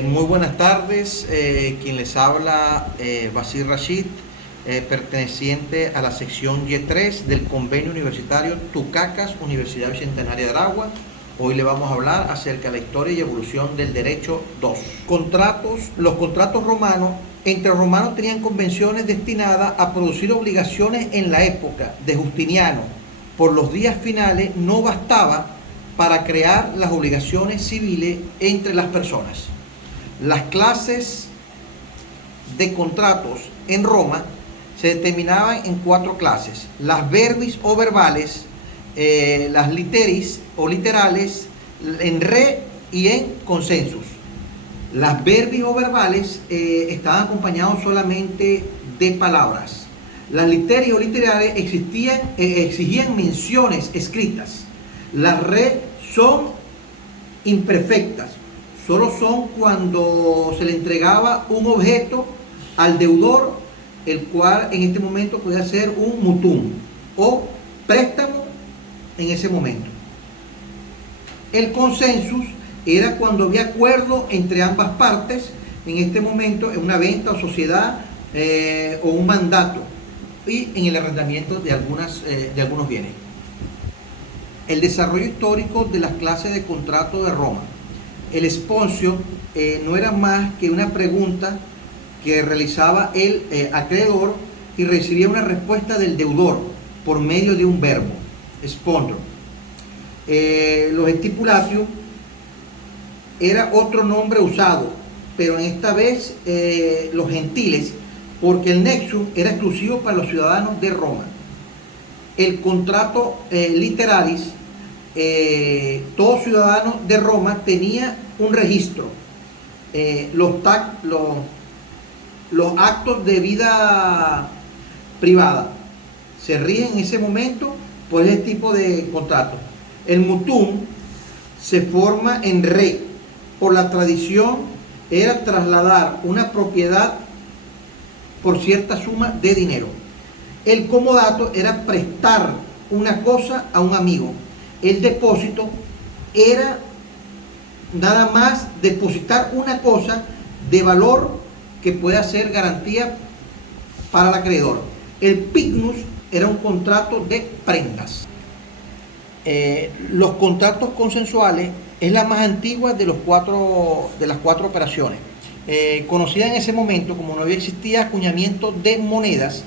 Muy buenas tardes, quien les habla Basir Rashid, perteneciente a la sección Y3 del convenio universitario Tucacas, Universidad Bicentenaria de Aragua. Hoy le vamos a hablar acerca de la historia y evolución del derecho 2. Los contratos romanos, entre romanos tenían convenciones destinadas a producir obligaciones en la época de Justiniano. Por los días finales no bastaba para crear las obligaciones civiles entre las personas. Las clases de contratos en Roma se determinaban en 4 clases: las verbis o verbales, las literis o literales, en re y en consensus. Las verbis o verbales estaban acompañados solamente de palabras. Las literis o literales exigían menciones escritas. Las re son imperfectas. Solo son cuando se le entregaba un objeto al deudor, el cual en este momento puede ser un mutum o préstamo en ese momento. El consensus era cuando había acuerdo entre ambas partes, en este momento en una venta o sociedad o un mandato, y en el arrendamiento de algunos bienes. El desarrollo histórico de las clases de contrato de Roma. El esponcio no era más que una pregunta que realizaba el acreedor y recibía una respuesta del deudor por medio de un verbo, spondro. Los stipulatium era otro nombre usado, pero en esta vez los gentiles, porque el nexum era exclusivo para los ciudadanos de Roma. El contrato literalis, todo ciudadano de Roma tenía un registro. Los actos de vida privada se rigen en ese momento por ese tipo de contrato. El mutum se forma en re. Por la tradición era trasladar una propiedad por cierta suma de dinero. El comodato era prestar una cosa a un amigo. El depósito era nada más depositar una cosa de valor que pueda ser garantía para el acreedor. El pignus era un contrato de prendas. Los contratos consensuales es la más antigua de las cuatro operaciones. Conocida en ese momento, como no existía acuñamiento de monedas,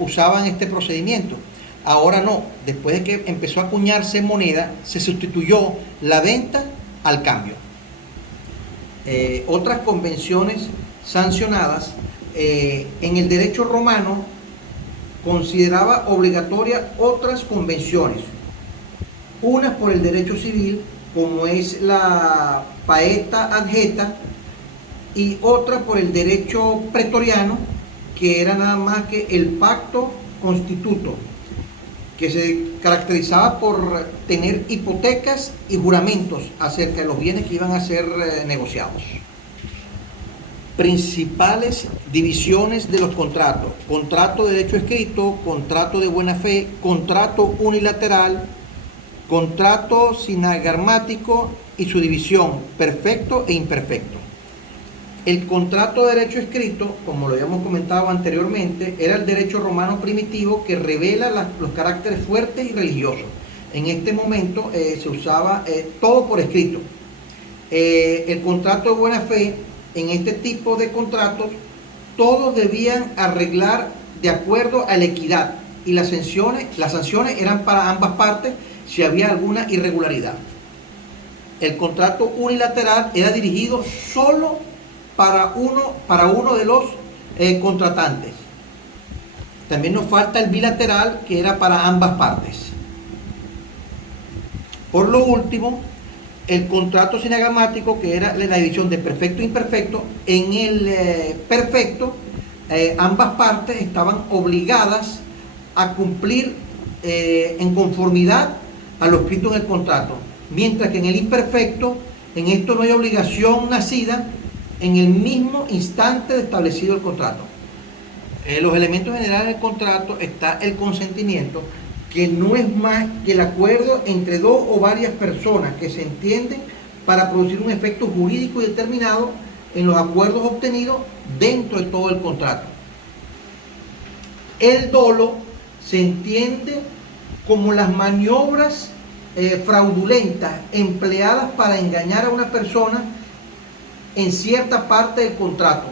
usaban este procedimiento. Ahora no, después de que empezó a acuñarse moneda, se sustituyó la venta al cambio. Otras convenciones sancionadas, en el derecho romano consideraba obligatoria otras convenciones, unas por el derecho civil, como es la paeta adjeta, y otra por el derecho pretoriano, que era nada más que el pacto constituto, que se caracterizaba por tener hipotecas y juramentos acerca de los bienes que iban a ser negociados. Principales divisiones de los contratos: contrato de derecho escrito, contrato de buena fe, contrato unilateral, contrato sinagarmático y su división, perfecto e imperfecto. El contrato de derecho escrito, como lo habíamos comentado anteriormente, era el derecho romano primitivo que revela los caracteres fuertes y religiosos. En este momento se usaba todo por escrito. El contrato de buena fe, en este tipo de contratos, todos debían arreglar de acuerdo a la equidad, y las sanciones eran para ambas partes si había alguna irregularidad. El contrato unilateral era dirigido solo para uno de los contratantes. También nos falta el bilateral, que era para ambas partes. Por lo último, el contrato sinagamático, que era la división de perfecto e imperfecto. En el perfecto, ambas partes estaban obligadas a cumplir en conformidad a lo escrito en el contrato, mientras que en el imperfecto, en esto no hay obligación nacida en el mismo instante de establecido el contrato. Los elementos generales del contrato está el consentimiento, que no es más que el acuerdo entre dos o varias personas que se entienden para producir un efecto jurídico determinado en los acuerdos obtenidos dentro de todo el contrato. El dolo se entiende como las maniobras fraudulentas empleadas para engañar a una persona en cierta parte del contrato,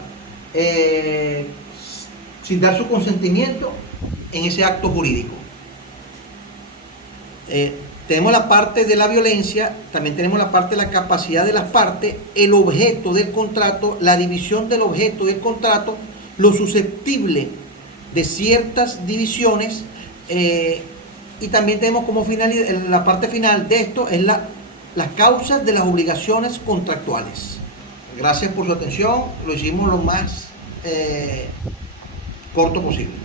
sin dar su consentimiento en ese acto jurídico. Tenemos la parte de la violencia, también tenemos la parte de la capacidad de las partes, el objeto del contrato, la división del objeto del contrato, lo susceptible de ciertas divisiones, y también tenemos como la parte final de esto es las causas de las obligaciones contractuales. Gracias por su atención, lo hicimos lo más corto posible.